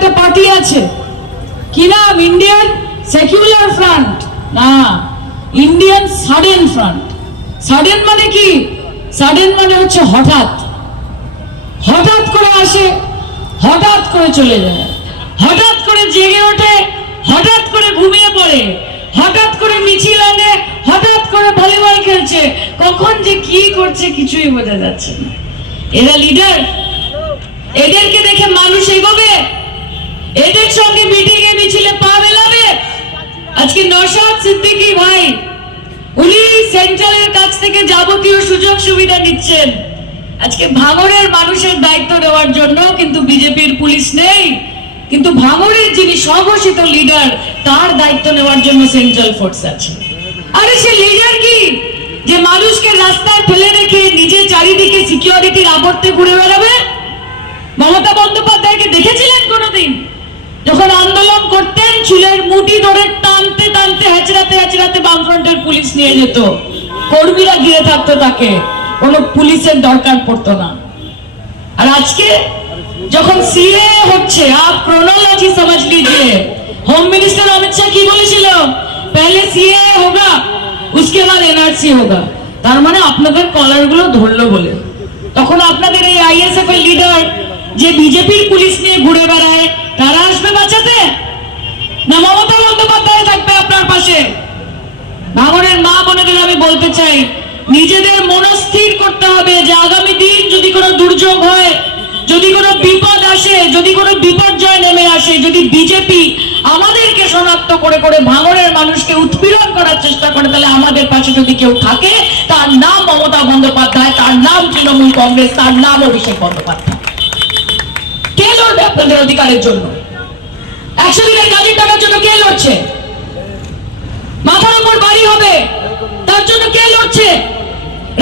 একটা পার্টি আছে। কি নাম? ইন্ডিয়ান সেকুলার ফ্রন্ট না ইন্ডিয়ান সাডেন ফ্রন্ট সাডেন মানে কি? সাডেন মানে হচ্ছে হঠাৎ। হঠাৎ করে আসে, হঠাৎ করে চলে যায়। হঠাৎ করে জেগে ওঠে, হঠাৎ করে ঘুমিয়ে পড়ে। হঠাৎ করে মিছিল আনে, হঠাৎ করে ভলিবল খেলছে। কখন যে কি করছে কিছুই বোঝা যাচ্ছে না। এরা লিডার এদেরকে দেখে মানুষ এগোবে। এদের সঙ্গে মিটিং এ মিছিলে পা মেলাবে। আজকে নশাদ সিদ্দিকী ভাই, উনি সেন্ট্রালের কাছ থেকে যাবতীয় সুযোগ সুবিধা নিচ্ছেন। আজকে ভাঙড়ের মানুষের দায়িত্ব নেওয়ার জন্য কিন্তু বিজেপির পুলিশ নেই। কিন্তু ভাঙড়ের যিনি স্বঘোষিত লিডার, তার দায়িত্ব নেওয়ার জন্য সেন্ট্রাল ফোর্স আছে। আরে সে লিডার কি? যে মানুষকে রাস্তায় ফেলে রেখে নিজে চারিদিকে সিকিউরিটির আবর্তে ঘুরে বেড়াবে? মমতা বন্দ্যোপাধ্যায়কে দেখেছিলেন কোনোদিন? যখন আন্দোলন করতেন, চুলের মুটি ধরে টানতে টানতে হেঁচড়াতে হেঁচড়াতে বামফ্রন্টের পুলিশ নিয়ে যেত। কর্মীরা ঘিরে থাকতো তাকে। কোনো পুলিশের দরকার পড়তো না। আর আজকে যখন সিএ হচ্ছে, আপ ক্রোনোলজি সমাজ লিজিয়ে। হোম মিনিস্টার অমিত শাহ কি বলেছিল? পেলে সিএ হোগা, উসকে বাদ এনআরসি হোগা। তার মানে আপনাদের কলারগুলো ধরলো বলে। তখন আপনাদের এই আইএসএফ এর লিডার যে বিজেপির পুলিশ নিয়ে ঘুরে বেড়ায় তারা আসবে বাঁচাতে? না মমতা বন্দ্যোপাধ্যায় থাকবে আপনার পাশে? ভাঙনের মা বোনেদের আমি বলতে চাই, নিজেদের মনস্থির করতে হবে যে আগামী দিন যদি কোনো দুর্যোগ হয়, যদি কোনো বিপদ আসে, যদি কোনো বিপর্যয় নেমে আসে, যদি বিজেপি আমাদেরকে শনাক্ত করে করে ভাঙনের মানুষকে উৎপীড়ন করার চেষ্টা করে, তাহলে আমাদের পাশে যদি কেউ থাকে, তার নাম মমতা বন্দ্যোপাধ্যায়, তার নাম তৃণমূল কংগ্রেস, তার নাম অভিষেক বন্দ্যোপাধ্যায়। কে লড়বে আপনাদের অধিকারের জন্য? একশো দিনের কাজের টাকার জন্য কে লড়ছে? মাথার উপর বাড়ি হবে, তার জন্য কে লড়ছে?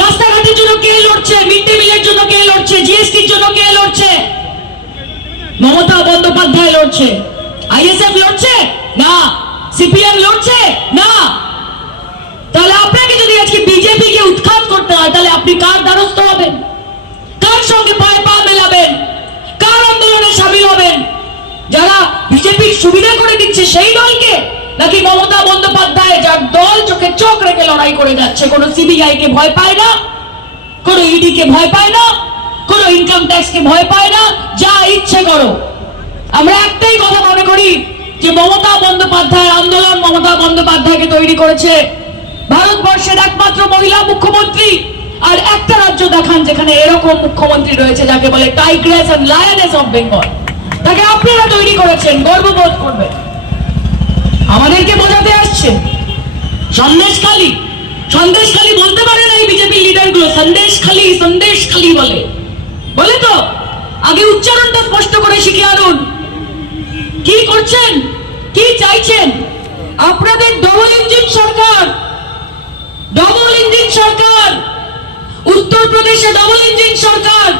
রাস্তাঘাটের জন্য কে লড়ছে? মিড ডে মিলের জন্য কে লড়ছে? জিএসটির জন্য কে লড়ছে? মমতা বন্দ্যোপাধ্যায় লড়ছে। আইএসএফ লড়ছে? না। সিপিএম লড়ছে? না। তাহলে আপনাকে যদি আজকে বিজেপি কে উৎখাত করতে হয়, তাহলে আপনি কার দ্বারস্থ হবেন? কার সঙ্গে পায়ে পা মেলাবেন? আন্দোলনে সামিল হবেন। যারা বিজেপির সুবিধা করে দিচ্ছে সেই দলকে, নাকি মমতা বন্দ্যোপাধ্যায় যার দল চোখে চোখ রেখে লড়াই করে যাচ্ছে, কোনো সিবিআই কে ভয় পায় না, কোনো ইডি কে ভয় পায় না, কোনো ইনকাম ট্যাক্স কে ভয় পায় না, যা ইচ্ছে করো। আমরা একটাই কথা মনে করি যে মমতা বন্দ্যোপাধ্যায় আন্দোলন মমতা বন্দ্যোপাধ্যায়কে তৈরি করেছে ভারতবর্ষের একমাত্র মহিলা মুখ্যমন্ত্রী আর একটা রাজ্য দেখান যেখানে এরকম মুখ্যমন্ত্রী রয়েছে যাকে বলে tigress and lioness of Bengal. তাকে আপনারা তৈরি করেছেন, গর্ববোধ করবেন। আমাদেরকে বোঝাতে আসছে সন্দেশ খালি সন্দেশ খালি বলতে পারে না এই বিজেপি লিডারগুলো সন্দেশ খালি সন্দেশ খালি বলে। বলে তো, আগে উচ্চারণটা স্পষ্ট করে শিখে আনুন। কি করছেন? কি চাইছেন? আপনাদের ডবল ইঞ্জিন সরকার ডবল ইঞ্জিন সরকার। উত্তরপ্রদেশে ডবল ইঞ্জিন সরকার,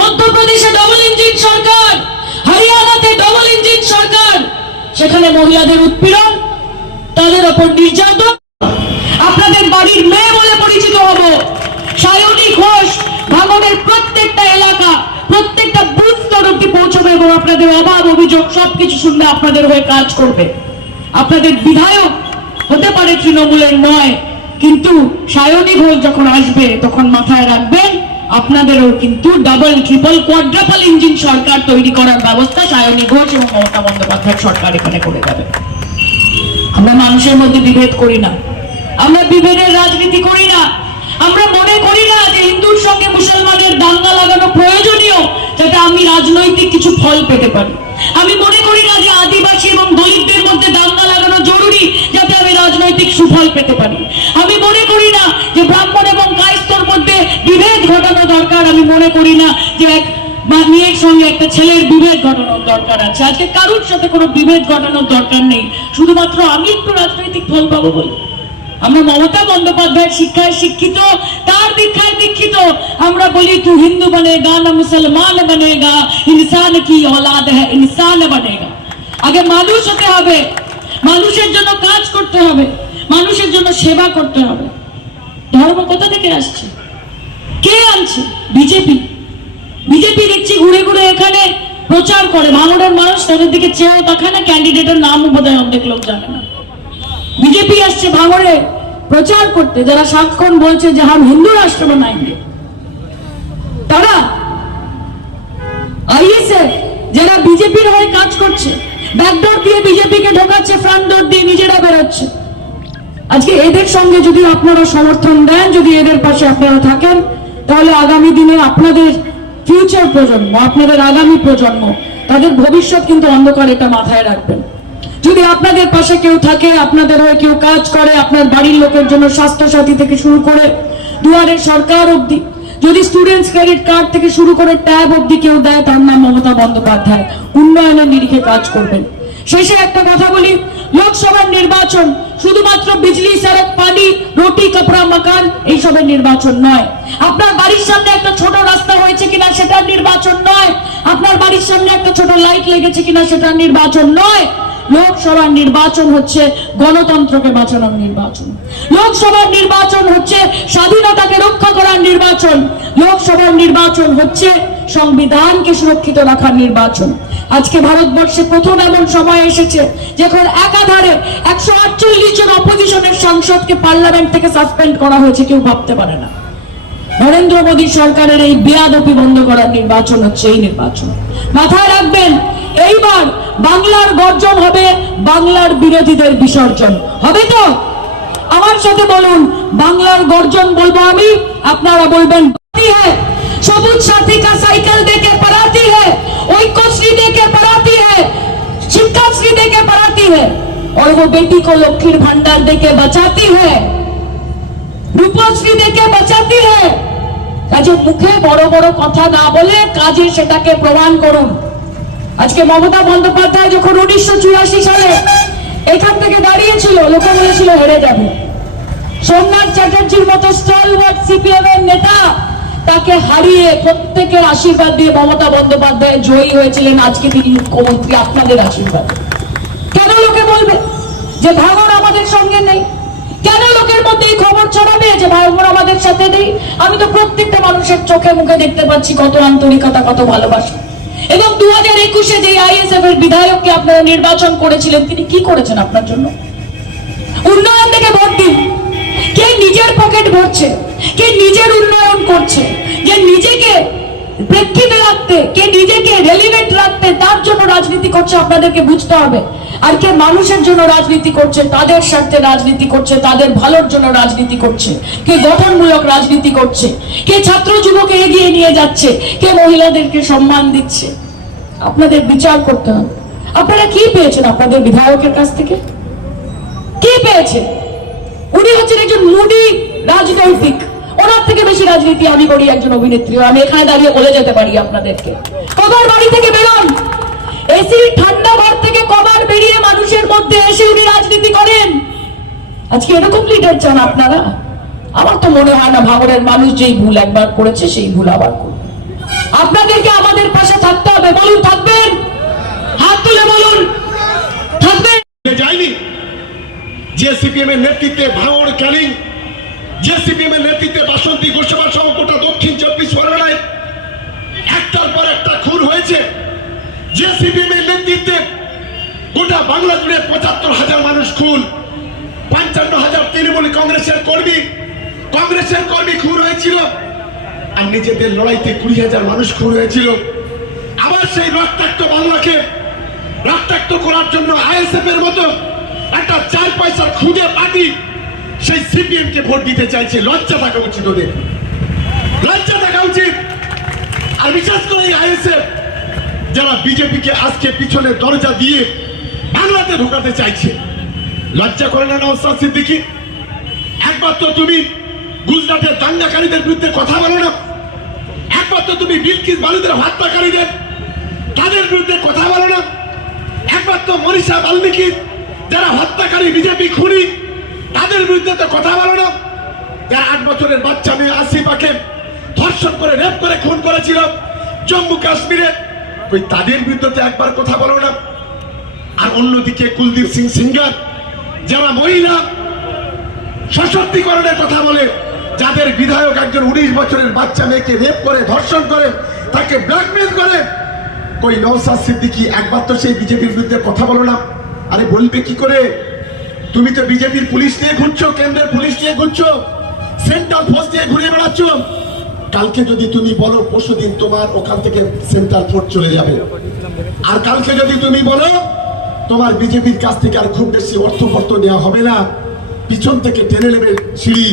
মধ্যপ্রদেশে ডবল ইঞ্জিন সরকার, হরিয়ানাতে ডবল ইঞ্জিন সরকার। সেখানে মহিলাদের উৎপীড়ন, তাদের ওপর নির্যাতন। আপনাদের বাড়ির মেয়ে বলে পরিচিত হব। সায়নী ঘোষ ভাঙনের প্রত্যেকটা এলাকা, প্রত্যেকটা বুথ স্তর পৌঁছবে এবং আপনাদের অভাব অভিযোগ সবকিছু শুনবে আপনাদের হয়ে কাজ করবে। আপনাদের বিধায়ক হতে পারে তৃণমূলের নয়। কিন্তু সায়নী ঘোষ যখন আসবে, তখন মাথায় রাখবেন আপনাদেরও কিন্তু ডাবল ট্রিপল কোয়াড্রাপল ইঞ্জিন সরকার তৈরি করার ব্যবস্থা সায়নী ঘোষ এবং মমতা বন্দ্যোপাধ্যায় সরকার এখানে করে যাবে। আমরা মানুষের মধ্যে বিভেদ করি না। আমরা বিভেদের রাজনীতি করি না। আমরা মনে করি না যে হিন্দুর সঙ্গে মুসলমানের দাঙ্গা লাগানো প্রয়োজনীয়, যাতে আমি রাজনৈতিক কিছু ফল পেতে পারি। আমি মনে করি না যে আদিবাসী এবং দলিতদের মধ্যে দাঙ্গা লাগানো রাজনৈতিক সুফল পেতে পারি আমি মনে করি না যে ব্রাহ্মণ এবং কায়স্তর মধ্যে বিভেদ ঘটানো দরকার আমি মনে করি না যে এক মা মেয়ের সঙ্গে একটা ছেলের বিভেদ ঘটানোর দরকার আছে আজকে কারোর সাথে কোনো বিভেদ ঘটানোর দরকার নেই শুধুমাত্র আমি একটু রাজনৈতিক ফল পাবো বলে আমরা মমতা বন্দ্যোপাধ্যায়ের শিক্ষায় শিক্ষিত তার দীক্ষায় দীক্ষিত আমরা বলি তু হিন্দু বনেগা না মুসলমান বনেগা ইনসান কি औलाद है इंसान बनेगा আগে মানুষ হতে হবে মানুষের জন্য কাজ করতে হবে। মানুষের জন্য সেবা করতে হবে। ধর্ম কোথা থেকে আসছে? কে আনছে? বিজেপি। বিজেপি দেখছি ঘুরে ঘুরে এখানে প্রচার করে। ভাঙড়ের মানুষ ওদের দিকে চেয়েও তাকায় না, ক্যান্ডিডেটের নামও বোধহয় অর্ধেক লোক জানে না। বিজেপি আসছে ভাঙড়ে প্রচার করতে। যারা সাক্ষণ বলছে যে হাম হিন্দু রাষ্ট্র বানাएंगे তারা আইএসএ যারা বিজেপির হয়ে কাজ করছে ব্যাকডোর দিয়ে বিজেপিকে ঢোকাচ্ছে ফ্রন্ট ডোর দিয়ে নিজেরা বেরোচ্ছে। আজকে এদের সঙ্গে যদি আপনারা সমর্থন দেন, যদি এদের পাশে আপনারা থাকেন, তাহলে আগামী দিনে আপনাদের ফিউচার প্রজন্ম, আপনাদের আগামী প্রজন্ম, তাদের ভবিষ্যৎ কিন্তু অন্ধকার এটা মাথায় রাখবেন। যদি আপনাদের পাশে কেউ থাকে, আপনাদের হয়ে কেউ কাজ করে, আপনার বাড়ির লোকের জন্য স্বাস্থ্য সাথী থেকে শুরু করে দুয়ারের সরকার অবধি যদি স্টুডেন্টস ক্রেডিট কার্ড থেকে শুরু করে ট্যাব অবধি কেউ দেয়, তার নাম মমতা বন্দ্যোপাধ্যায়। উন্নয়নের নিরিখে কাজ করবেন। শেষে একটা কথা বলি, লোকসভার নির্বাচন শুধুমাত্র বিজলি, সড়ক, পানি, রুটি, কাপড়া, মাকান, এইসবের নির্বাচন নয়। আপনার বাড়ির সামনে একটা ছোট রাস্তা হয়েছে কিনা সেটার নির্বাচন নয়। আপনার বাড়ির সামনে একটা ছোট লাইট লেগেছে কিনা সেটার নির্বাচন নয়। লোকসভার নির্বাচন হচ্ছে গণতন্ত্রকে বাঁচানোর নির্বাচন। লোকসভার নির্বাচন হচ্ছে স্বাধীনতাকে রক্ষা করার নির্বাচন। লোকসভার নির্বাচন হচ্ছে সংবিধানকে সুরক্ষিত রাখার নির্বাচন। আজকে ভারতবর্ষে প্রথম এমন সময় এসেছে যখন একাধারে একশো আটচল্লিশ জন অপোজিশনের সাংসদকে পার্লামেন্ট থেকে সাসপেন্ড করা হয়েছে, কেউ ভাবতে পারে না। নরেন্দ্র মোদী সরকারের এই বেয়াদপি বন্ধ করার নির্বাচন হচ্ছে এই নির্বাচন। মাথায় রাখবেন এইবার বাংলার গর্জন হবে বাংলার বিরোধীদের বিসর্জন হবে তো আমার সাথে বলুন বাংলার গর্জন বলবো আমি আপনারা বলবেন "বাতি হ্যায়, সবুজ সাথী কা সাইকেল দেখে পড়াতি है ঐক্যশ্রী দেখে পড়াতি है शिक्षाश्री देके पढ़ाती है और वो बेटी को लक्ष्मीर भंडार देके बचाती है রূপশ্রী দেখে বাঁচাতে হয় কাজে মুখে বড় বড় কথা না বলে কাজে সেটাকে প্রমাণ করুন আজকে মমতা বন্দ্যোপাধ্যায় যখন উনিশশো চুরাশি সালে এখান থেকে দাঁড়িয়েছিল, লোকে বলেছিল, হেরে যাবে। সোমনাথ চ্যাটার্জির মতো স্টলওয়ার্ড সিপিএম এর নেতা তাকে হারিয়ে প্রত্যেকের আশীর্বাদ দিয়ে মমতা বন্দ্যোপাধ্যায় জয়ী হয়েছিলেন। আজকে তিনি মুখ্যমন্ত্রী, আপনাদের আশীর্বাদ। কেন লোকে বলবে যে ভাঙর আমাদের সঙ্গে নেই? কেন লোকের মধ্যে এই খবর ছড়াবে যে ভাঙর আমাদের সাথে নেই? আমি তো প্রত্যেকটা মানুষের চোখে মুখে দেখতে পাচ্ছি কত আন্তরিকতা, কত ভালোবাসা। একুশে যে আইএসএফ এর বিধায়ককে আপনারা নির্বাচন করেছিলেন, তিনি কি করেছেন আপনার জন্য? উন্নয়ন থেকে ভোট দিন। কে নিজের পকেট ভরছে? কে নিজের উন্নয়ন করছে? যে নিজেকে রাখতে, কে নিজেকে রেলিভেন্ট রাখতে, তার জন্য রাজনীতি করছে, আপনাদেরকে বুঝতে হবে। আর কে মানুষের জন্য রাজনীতি করছে, তাদের স্বার্থে রাজনীতি করছে, তাদের ভালোর জন্য রাজনীতি করছে। কে গঠনমূলক রাজনীতি করছে? কে ছাত্র যুবকে এগিয়ে নিয়ে যাচ্ছে? কে মহিলাদেরকে সম্মান দিচ্ছে? আপনাদের বিচার করতে হবে। আপনারা কি পেয়েছেন আপনাদের বিধায়কের কাছ থেকে? কি পেয়েছে উনি হচ্ছেন একজন মুডি রাজনৈতিক। ওনার থেকে বেশি রাজনীতি আমি করি একজন অভিনেত্রী। আমি এখানে দাঁড়িয়ে বলে যেতে পারি আপনাদেরকে। কবার বাড়ি থেকে বেরোন। এসি ঠান্ডা ঘর থেকে কবার বেরিয়ে মানুষের মধ্যে এসে উনি রাজনীতি করেন। আজকে এরকম লিডার চান আপনারা? আমার তো মনে হয় না ভাঙড়ের মানুষ যেই ভুল একবার করেছে, সেই ভুল আবার করবে। আপনাদেরকে আমাদের পাশে থাকতে হবে। বলুন, থাকবেন? হাত তুলে বলুন। যায়নি, যে সিপিএম এর নেতৃত্বে ভাঙড় ক্যানিং, যে সিপিএম এর নেতৃত্বে বাসন্তী গোস্বামা সহ গোটা দক্ষিণ চব্বিশ পরগনায়, একটার পর একটা খুন হয়েছে। যে সিপিএম এর নেতৃত্বে গোটা বাংলা জুড়ে পঁচাত্তর হাজার মানুষ খুন, পঞ্চান্ন হাজার তৃণমূল কংগ্রেসের কর্মী কংগ্রেসের কর্মী খুন হয়েছিল। আর নিজেদের লড়াইতে কুড়ি হাজার মানুষ খুন হয়েছিল। আবার সেই রক্তাক্ত বাংলাকে রক্তাক্ত করার জন্য আইএসএফ এর মতো একটা চার পয়সার খুঁজে পার্টি সেই সিপিএম কে ভোট দিতে চাইছে। লজ্জা থাকা উচিত ওদের। লজ্জা থাকা উচিত। আর বিশেষ করে আইএসএফ, যারা বিজেপিকে আজকে পিছনে দরজা দিয়ে বাংলাতে ঢোকাতে চাইছে। লজ্জা করে না নওসাদ সিদ্দিকি? তো তুমি গুজরাটের দাঙ্গাকারীদের বিরুদ্ধে কথা বলো না। তো তুমি বিলকিস বালুদের হত্যাকারীদের তাদের বিরুদ্ধে কথা বলো না। একমাত্র মনীষা বাল্মীকি, যারা হত্যাকারী বিজেপি খুনি, তাদের বিরুদ্ধে তো কথা বলো না। যারা আট বছরের বাচ্চা মেয়ে আসিফাকে ধর্ষণ করে, রেপ করে, খুন করেছিল জম্মু কাশ্মীরে ওই তাদের বিরুদ্ধে একবার কথা বলো না। আর অন্যদিকে কুলদীপ সিং সিঙ্গার, যারা মহিলা, সশক্তিকরণের কথা বলে যাদের বিধায়ক একজন উনিশ বছরের বাচ্চা মেয়েকে রেপ করে, ধর্ষণ করে, তাকে ব্ল্যাকমেল করে, কই নওসাদ সিদ্দিকি, একবার তো সেই বিজেপির বিরুদ্ধে কথা বলো না। আরে বলবে কি করে? তুমি তো বিজেপির পুলিশ নিয়ে ঘুরছো, কেন্দ্রের পুলিশ নিয়ে ঘুরছো সেন্ট্রাল ফোর্স নিয়ে ঘুরে বেড়াচ্ছ। কালকে যদি তুমি বলো পরশুদিন তোমার ওখান থেকে সেন্ট্রাল ফোর্স চলে যাবে। আর কালকে যদি তুমি বলো, তোমার বিজেপির কাছ থেকে আর খুব বেশি অর্থ ফর্থ নেওয়া হবে না। পিছন থেকে টেনে নেবে সিঁড়ি,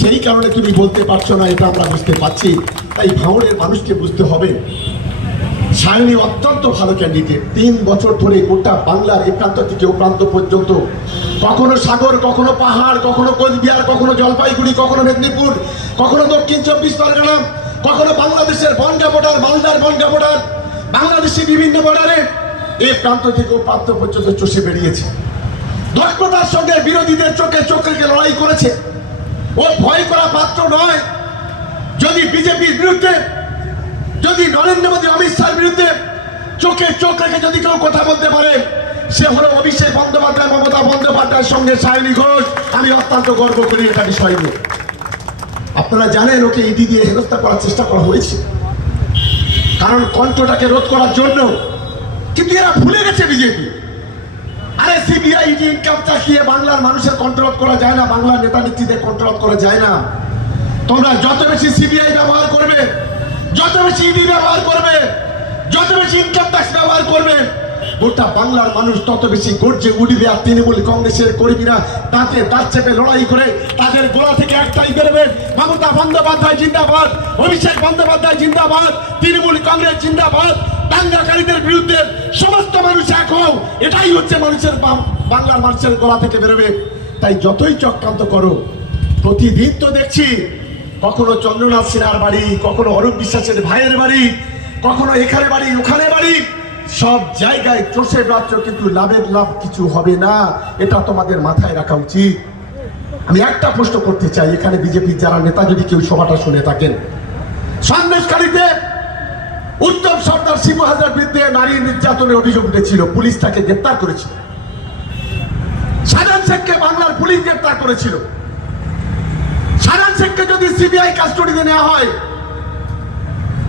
সেই কারণে তুমি বলতে পারছ না, এটা আমরা বুঝতে পারছি। তাই ভাঙড়ের মানুষকে বুঝতে হবে। সায়নী অত্যন্ত ভালো ক্যান্ডিডেট তিন বছর ধরে গোটা বাংলার এ প্রান্ত থেকে ও প্রান্ত পর্যন্ত কখনো সাগর, কখনো পাহাড়, কখনো কোচবিহার, কখনো জলপাইগুড়ি, কখনো মেদিনীপুর, কখনো দক্ষিণ চব্বিশ পরগনা, কখনো বাংলাদেশের বনগা বর্ডার মালদার বনগা বর্ডার বাংলাদেশের বিভিন্ন বর্ডারে এই প্রান্ত থেকে ও প্রান্ত পর্যন্ত চষে বেরিয়েছে। দক্ষতার সঙ্গে বিরোধীদের চোখে চোখ রেখে লড়াই করেছে। ও ভয় করা পাত্র নয়। যদি বিজেপির বিরুদ্ধে, যদি নরেন্দ্র মোদী, অমিত শাহের বিরুদ্ধে চোখে চোখ রেখে যদি কেউ কথা বলতে পারে, সে হলো অভিষেক বন্দ্যোপাধ্যায়, মমতা বন্দ্যোপাধ্যায়ের সঙ্গে সায়নী ঘোষ। আমি অত্যন্ত গর্ব করি এটা বিষয় নিয়ে। আপনারা জানেন ওকে ইডি দিয়ে হেনস্থা করার চেষ্টা করা হয়েছে। কারণ কণ্ঠটাকে রোধ করার জন্য কিন্তু এরা ভুলে গেছে বিজেপি। আরে সিবিআই ইডি ইনকাম চাকিয়ে বাংলার মানুষের কন্ট্রোল করা যায় না, বাংলার নেতা নেত্রীদের কন্ট্রোল করা যায় না। তোমরা যত বেশি সিবিআই ব্যবহার করবে, যত বেশি ইডি ব্যবহার করবে, যত বেশি ইনকাম ট্যাক্স ব্যবহার করবে, গোটা বাংলার মানুষ তত বেশি গর্জে উঠবে আর তৃণমূল কংগ্রেসের কর্মীরা তাতে তার চেপে লড়াই করে, তাদের গোড়া থেকে একটাই বেরোবে, মমতা বন্দ্যোপাধ্যায় জিন্দাবাদ, অভিষেক বন্দ্যোপাধ্যায় জিন্দাবাদ, তৃণমূল কংগ্রেস জিন্দাবাদ দাঙ্গাকারীদের বিরুদ্ধে সমস্ত মানুষ এক হও, এটাই হচ্ছে মানুষের বাংলার মানুষের গলা থেকে বেরোবে। তাই যতই চক্রান্ত করো, প্রতিদিন তো দেখছি কখনো চন্দ্রনাথ সিনহার বাড়ি, কখনো অরূপ বিশ্বাসের ভাইয়ের বাড়ি, কখনো এখানে বাড়ি, ওখানে বাড়ি, সব জায়গায় চষে বেড়াচ্ছ কিন্তু লাভের লাভ কিছু হবে না, এটা তোমাদের মাথায় রাখা উচিত। আমি একটা প্রশ্ন করতে চাই, এখানে বিজেপির যারা নেতা, যদি কেউ সভাটা শুনে থাকেন। সন্দেশকারীতে উত্তম সর্দার শিবু হাজার বিরুদ্ধে নারী নির্যাতনের অভিযোগ উঠেছিল। পুলিশ তাকে গ্রেপ্তার করেছিল। সাধারণ শেখকে বাংলার পুলিশ গ্রেপ্তার করেছিল। সাধারণ শেখকে যদি সিবিআই কাস্টডিতে নেওয়া হয়,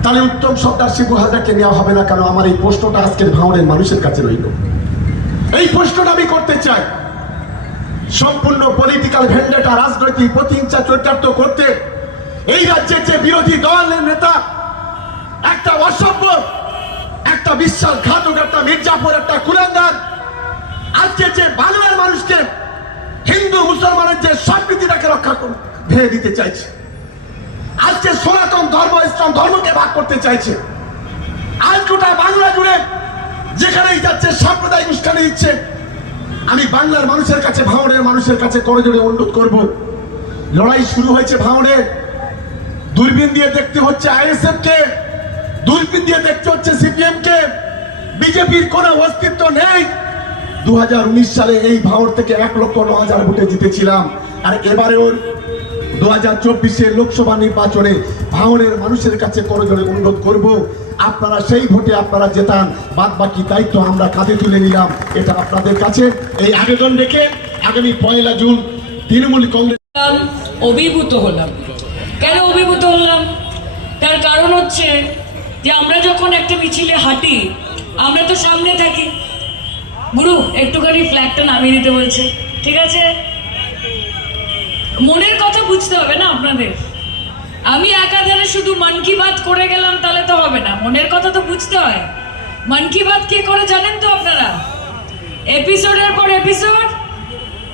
তাহলে উত্তম সর্দার শিবু হাজারকে নেওয়া হবে না, কেন আমার এই প্রশ্নটা আজকের ভাঙড়ের মানুষের কাছে রইল। এই প্রশ্নটা আমি করতে চাই। সম্পূর্ণ পলিটিক্যাল ভেন্ডেটা রাজনৈতিক প্রতিহিংসা চরিতার্থ করতে এই রাজ্যের যে বিরোধী দলের নেতা একটা অসভ্য, একটা বিশ্বাসঘাতক একটা মির্জাপুর, একটা কুলাঙ্গার। আজকে যে বাংলার মানুষকে হিন্দু, মুসলমানের যে সম্প্রীতিটাকে রক্ষা ভেঙে দিতে চাইছে, আজকে সনাতন ধর্ম, ইসলাম ধর্মকে ভাগ করতে চাইছে, আজ গোটা বাংলা জুড়ে যেখানেই যাচ্ছে, সাম্প্রদায়িক অনুষ্ঠানে দিচ্ছে, আমি বাংলার মানুষের কাছে ভাঙড়ের মানুষের কাছে করে জোরে অনুরোধ করব। লড়াই শুরু হয়েছে ভাঙড়ে দূরবীন দিয়ে দেখতে হচ্ছে আইএসএফ কে। দূরবীন দিয়ে দেখতে হচ্ছে সিপিএম কে বিজেপির কোনো অস্তিত্ব নেই। দু হাজার উনিশ সালে এই ভাঙড় থেকে এক লক্ষ ন হাজার ভোটে জিতেছিলাম। আর এবারে ওর দু হাজার চব্বিশে লোকসভা নির্বাচনে ভাঙড়ের মানুষের কাছে করজোড়ে অনুরোধ করব, আপনারা সেই ভোটে আপনারা জেতান বাদ বাকি দায়িত্ব আমরা কাঁধে তুলে নিলাম, এটা আপনাদের কাছে। এই আবেদন রেখে আগামী পয়লা জুন তৃণমূল কংগ্রেস অভিভূত হলাম। কেন অভিভূত হলাম? তার কারণ হচ্ছে যে আমরা যখন একটা মিছিলে হাঁটি, আমরা তো সামনে থাকি। গুরু, একটুখানি ফ্ল্যাগটা নামিয়ে দিতে বলছে। ঠিক আছে? মনের কথা বুঝতে হবে না আপনাদের? আমি একাধারে শুধু মন কি বাত করে গেলাম, তাহলে তো হবে না। মনের কথা তো বুঝতে হয়। মন কি বাত কে করে জানেন তো আপনারা? এপিসোডের পর এপিসোড,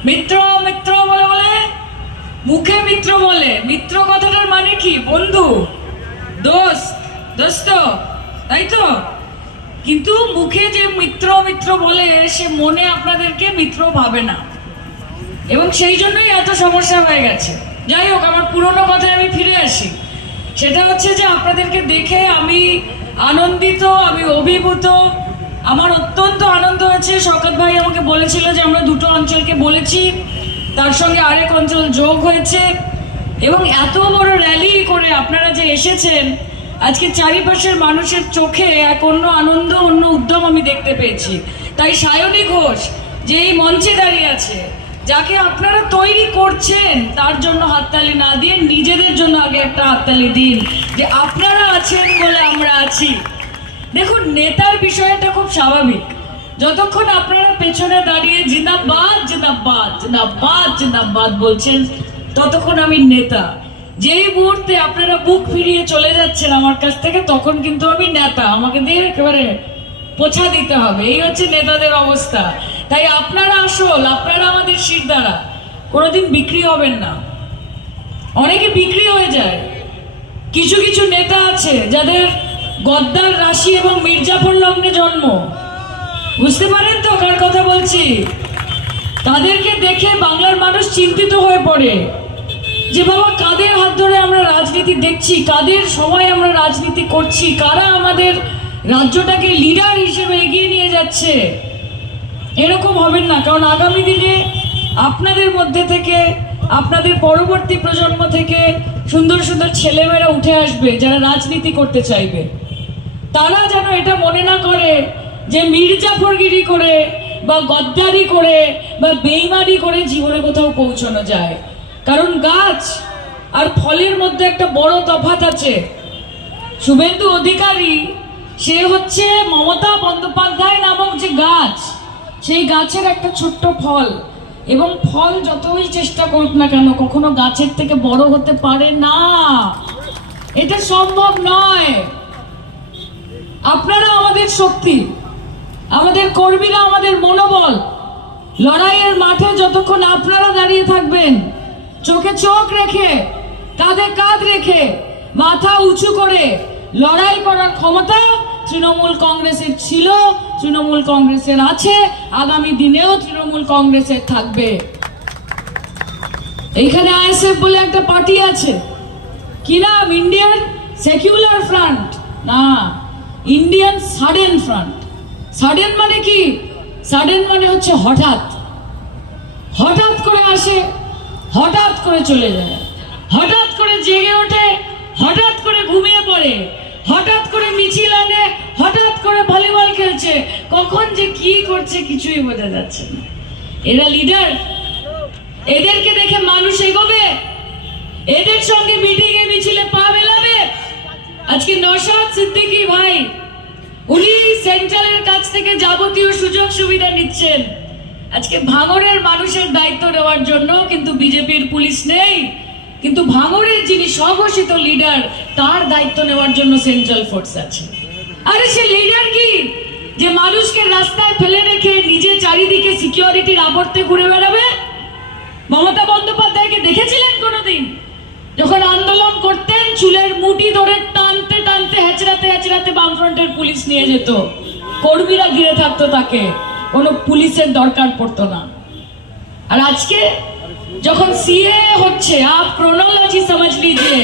মিত্র মিত্র বলে বলে, মুখে মিত্র বলে। মিত্র কথাটার মানে কি? বন্ধু, দোস্ত। দোস্ত তাই তো কিন্তু মুখে যে মিত্র মিত্র বলে, সে মনে আপনাদেরকে মিত্র ভাবে না। এবং সেই জন্যই এত সমস্যা হয়ে গেছে। যাই হোক, আমার পুরনো কথায় আমি ফিরে আসি। সেটা হচ্ছে যে আপনাদেরকে দেখে আমি আনন্দিত, আমি অভিভূত। আমার অত্যন্ত আনন্দ হয়েছে। শকত ভাই আমাকে বলেছিল যে আমরা দুটো অঞ্চলকে বলেছি। তার সঙ্গে আরেক অঞ্চল যোগ হয়েছে। এবং এত বড় র্যালি করে আপনারা যে এসেছেন আজকে চারিপাশের মানুষের চোখে এক অন্য আনন্দ, অন্য উদ্যম আমি দেখতে পেয়েছি। তাই সায়নী ঘোষ, যে এই মঞ্চে দাঁড়িয়ে আছে, যাকে আপনারা তৈরি করছেন, তার জন্য হাততালি না দিয়ে নিজেদের জন্য আগে একটা হাততালি দিন যে আপনারা আছেন বলে আমরা আছি। দেখুন, নেতার বিষয়টা খুব স্বাভাবিক। যতক্ষণ আপনারা পেছনে দাঁড়িয়ে জিন্দাবাদ জিন্দাবাদ জিন্দাবাদ জিন্দাবাদ বলছেন, ততক্ষণ আমি নেতা। যেই মুহূর্তে আপনারা বুক ফিরিয়ে চলে যাচ্ছেন আমার কাছ থেকে, তখন কিন্তু আমি নেতা। আমাকে দিয়ে একেবারে পোছা দিতে হবে। এই হচ্ছে নেতাদের অবস্থা। তাই আপনারা আসল, আপনারা আমাদের শিরদাঁড়া কোনোদিন বিক্রি হবেন না। অনেকে বিক্রি হয়ে যায়। কিছু কিছু নেতা আছে যাদের গদ্দার রাশি এবং মির্জাফর লগ্নে জন্ম। বুঝতে পারেন তো কার কথা বলছি? তাদেরকে দেখে বাংলার মানুষ চিন্তিত হয়ে পড়ে। যে বাবা কাদের হাত ধরে আমরা রাজনীতি দেখছি, কাদের সময় আমরা রাজনীতি করছি, কারা আমাদের রাজ্যটাকে লিডার হিসেবে এগিয়ে নিয়ে যাচ্ছে, এরকম হবেন না। কারণ আগামী দিনে আপনাদের মধ্যে থেকে, আপনাদের পরবর্তী প্রজন্ম থেকে সুন্দর সুন্দর ছেলেমেয়েরা উঠে আসবে, যারা রাজনীতি করতে চাইবে। তারা যেন এটা মনে না করে যে মির্জাফরগিরি করে বা গদ্দারি করে বা বেইমারি করে জীবনে কোথাও পৌঁছানো যায়। কারণ গাছ আর ফলের মধ্যে একটা বড় তফাত আছে। শুভেন্দু অধিকারী, সে হচ্ছে মমতা বন্দ্যোপাধ্যায় নামক যে গাছ, সেই গাছের একটা ছোট্ট ফল। এবং ফল যতই চেষ্টা করুক না কেন, কখনো গাছের থেকে বড় হতে পারে না। এটা সম্ভব নয়। আপনারা আমাদের শক্তি, আমাদের কর্মীরা আমাদের মনোবল, লড়াইয়ের মাঠে যতক্ষণ আপনারা দাঁড়িয়ে থাকবেন চোখে চোখ রেখে, কাঁধে কাঁধ রেখে, মাথা উঁচু করে লড়াই করার ক্ষমতা তৃণমূল কংগ্রেসের ছিল, তৃণমূল কংগ্রেসের আছে, আগামী দিনেও তৃণমূল কংগ্রেসের থাকবে। এইখানে আইএসএফ বলে একটা পার্টি আছে। কি নাম? Indian secular front? না, ইন্ডিয়ান সাডেন ফ্রন্ট। সাডেন মানে কি? সাডেন মানে হচ্ছে হঠাৎ। হঠাৎ করে আসে হঠাৎ করে চলে যায়। হঠাৎ করে জেগে ওঠে, হঠাৎ করে ঘুমিয়ে পড়ে, হঠাৎ করে মিছিল আনে, হঠাৎ করে ভলিবল খেলছে। কখন যে কি করছে কিছুই বোঝা যাচ্ছে না। এরা লিডার এদেরকে দেখে মানুষ এগোবে। এদের সঙ্গে মিটিং এ মিছিলে পা মেলাবে। আজকে নশাদ সিদ্দিকী ভাই, উনি সেন্ট্রালের কাছ থেকে যাবতীয় সুযোগ সুবিধা নিচ্ছেন। আজকে ভাঙড়ের মানুষের দায়িত্ব নেওয়ার জন্য কিন্তু বিজেপির পুলিশ নেই। কিন্তু ভাঙড়ের যিনি স্বঘোষিত লিডার, তার দায়িত্ব নেওয়ার জন্য সেন্ট্রাল ফোর্স আছে। আরে সে লিডার কি? যে মানুষকে রাস্তায় ফেলে রেখে নিজে চারিদিকে সিকিউরিটির আবর্তে ঘুরে বেড়াবে? মমতা বন্দ্যোপাধ্যায়কে দেখেছিলেন কোনোদিন? যখন আন্দোলন করতেন, চুলের মুঠি ধরে টানতে টানতে, হেচড়াতে হেচড়াতে বামফ্রন্টের পুলিশ নিয়ে যেত। কর্মীরা ঘিরে থাকতো তাকে। কোনো পুলিশের দরকার পড়তো না। আর আজকে যখন সিএ হচ্ছে, আপ ক্রোনোলজি সমঝ লিজিয়ে।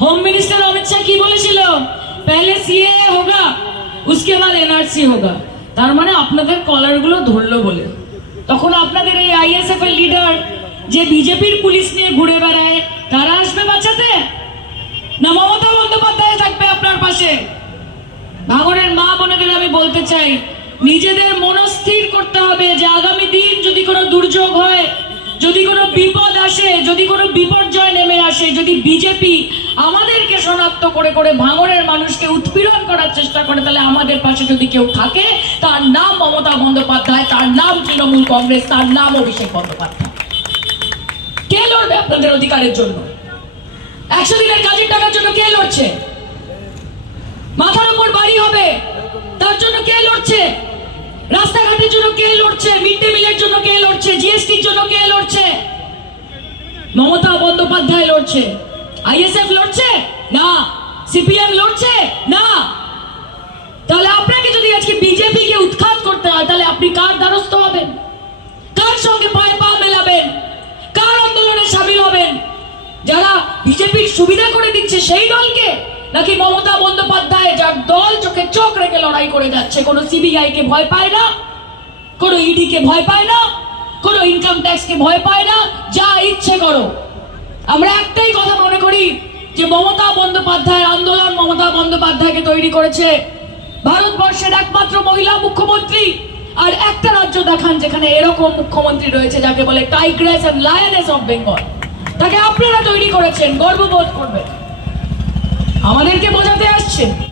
হোম মিনিস্টার অমিত শাহ কি বলেছিল? পেলে সিএ হোগা, উসকে বাদ এনআরসি হোগা। তার মানে আপনাদের কলারগুলো ধরলো বলে। তখন আপনাদের এই আইএসএফ এর লিডার যে বিজেপির পুলিশ নিয়ে ঘুরে বেড়ায়, তারা আসবে বাঁচাতে? না মমতা বন্দ্যোপাধ্যায় থাকবে আপনার পাশে? ভাঙনের মা বোনেদের আমি বলতে চাই নিজেদের মনস্থির করতে হবে যে আগামী দিন যদি কোনো দুর্যোগ হয়, যদি কোনো বিপদ আসে, যদি কোনো বিপর্যয় নেমে আসে, যদি বিজেপি আমাদেরকে শনাক্ত করে করে ভাঙরের মানুষকে উৎপীড়ন করার চেষ্টা করে, তাহলে আমাদের পাশে যদি কেউ থাকে, তার নাম মমতা বন্দ্যোপাধ্যায়, তার নাম তৃণমূল কংগ্রেস, তার নাম অভিষেক বন্দ্যোপাধ্যায়। কে লড়বে আপনাদের অধিকারের জন্য? একশো দিনের কাজের টাকার জন্য কে লড়ছে? মাথার উপর বাড়ি হবে, তার জন্য কে লড়ছে? রাস্তাঘাটের জন্য কে লড়ছে? মিড ডে মিলের জন্য কে লড়ছে? জিএসটির জন্য কে লড়ছে? মমতা বন্দ্যোপাধ্যায় লড়ছে। আইএসএফ লড়ছে? না। সিপিএম লড়ছে? না। তাহলে আপনাকে যদি আজকে বিজেপি কে উৎখাত করতে হয়, তাহলে আপনি কার দ্বারস্থ হবেন? কার সঙ্গে পায়ে পা মেলাবেন? কার আন্দোলনে সামিল হবেন? যারা বিজেপির সুবিধা করে দিচ্ছে সেই দলকে নাকি মমতা বন্দ্যোপাধ্যায় যার দল চোখে চোখ রেখে লড়াই করে যাচ্ছে? কোনো সিবিআই কে ভয় পায় না? কোনো ইডি কে ভয় পায় না? কোনো ইনকাম ট্যাক্স কে ভয় পায় না? যা ইচ্ছে করো। আমরা একটাই কথা মনে করি যে মমতা বন্দ্যোপাধ্যায়ের আন্দোলন মমতা বন্দ্যোপাধ্যায়কে তৈরি করেছে ভারতবর্ষের একমাত্র মহিলা মুখ্যমন্ত্রী আর একটা রাজ্য দেখান যেখানে এরকম মুখ্যমন্ত্রী রয়েছে যাকে বলে tigress and lioness of Bengal তাকে আপনারা তৈরি করেছেন, গর্ববোধ করবেন। আমাদেরকে বোঝাতে আসছে।